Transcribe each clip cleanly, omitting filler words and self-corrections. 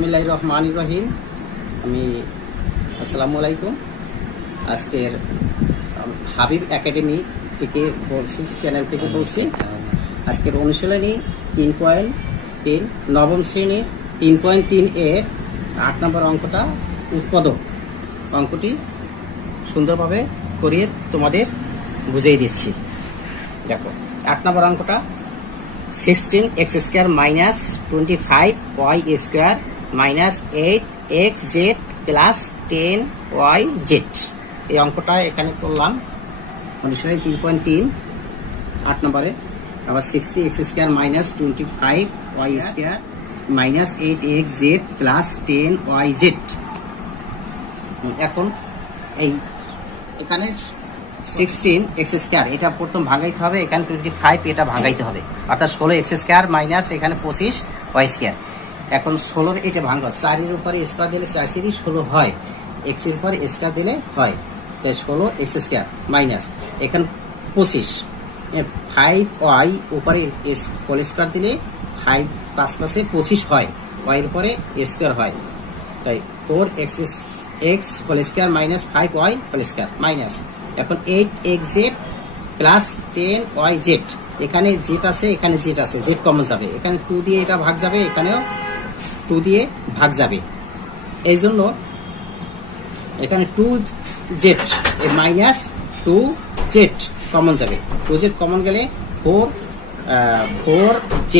বিসমিল্লাহির রহমানির রহিম। আমি আসসালামু আলাইকুম। আজকের হাবিব একাডেমি থেকে বলছি, চ্যানেল থেকে বলছি। আজকের অনুশীলনী 3.3 নবম শ্রেণী 3.3 এর 8 নম্বর অঙ্কটা উৎপাদক অঙ্কটি সুন্দরভাবে করিয়ে তোমাদের বুঝিয়ে দিচ্ছি। দেখো 8 নম্বর অঙ্কটা 16x square minus 25y square minus 8xz plus 10yz। এই অঙ্কটা এখানে করলাম অনুশীলনী 3.3 8 নম্বরে। আবার 60x square minus 25y square minus 8xz plus 10yz। এখন এই এখানে 16x স্কোয়ার এটা প্রথম ভাঙাইতে হবে, এখানে 25 এটা ভাঙাইতে হবে, অর্থাৎ 16x স্কোয়ার মাইনাস এখানে 25y স্কোয়ার। এখন 16 এটা ভাঙা 4-এর উপরে স্কোয়ার দিলে 4 16 হয়, x এর উপরে স্কোয়ার দিলে হয়, তাই 16x স্কোয়ার মাইনাস এখানে 25 5y উপরে হোল স্কোয়ার দিলে 5 5 + 25 হয়, y এর উপরে স্কোয়ার হয়, তাই 4x whole square minus 5y whole square minus এখন 8xz প্লাস 10yz। এখানে জেড আছে, এখানে জেড আছে, জেড কমন যাবে, এখানে 2 দিয়ে এটা ভাগ যাবে, এখানেও 2 দিয়ে ভাগ যাবে, এই জন্য এখানে 2z মাইনাস 2z কমন যাবে। 2z কমন গেলে 4z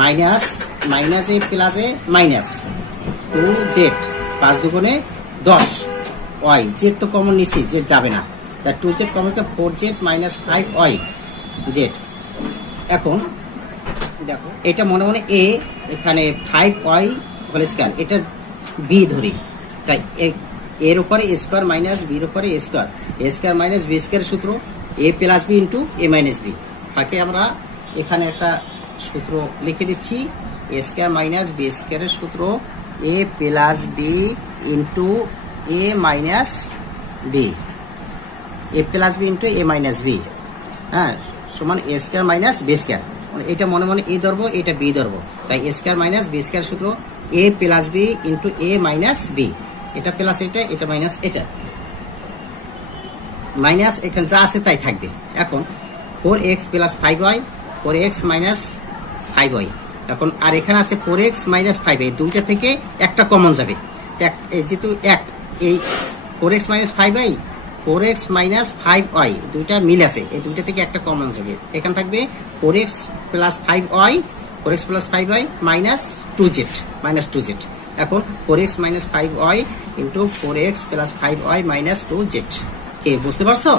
মাইনাস মাইনাস এ প্লাস এ মাইনাস 2z 5 দুগুণে 10 y জেড তো কমন নিচ্ছি, জেড যাবে না, তাই 2z common 4z minus 5y Z. এখন দেখো এটা মনে মনে a, এখানে 5y হোল স্কয়ার, এটা b ধরি, তাই এর উপরে স্কয়ার মাইনাস b এর উপরে square, a square minus b square সূত্র a plus b into a minus b। তাকে আমরা এখানে একটা সূত্র লিখে দিচ্ছি, a স্কয়ার মাইনাস b স্কয়ারের সূত্র a plus b into a minus b, a plus b into a minus b, হ্যাঁ, সমান a square minus b square. এটা মনে মনে a ধরবো, এটা b ধরবো, তাই a square minus b square সূত্র a plus b into a minus b, এটা প্লাস এটা, এটা মাইনাস এটা, মাইনাস এখানে যা আছে তাই থাকবে। এখন 4x plus 5y 4x minus 5y, এখন আর এখানে আছে 4x মাইনাস 5y, দুইটা থেকে একটা কমন যাবে, যেহেতু এই 4x minus 5y 4x minus 5y দুইটা মিল আছে, এই দুইটা থেকে একটা কমন যাবে, এখানে থাকবে 4x plus 5y 4x plus 5y minus 2z minus 2z। এখন 4x minus 5y into 4x plus 5y minus 2z। বুঝতে পারছো?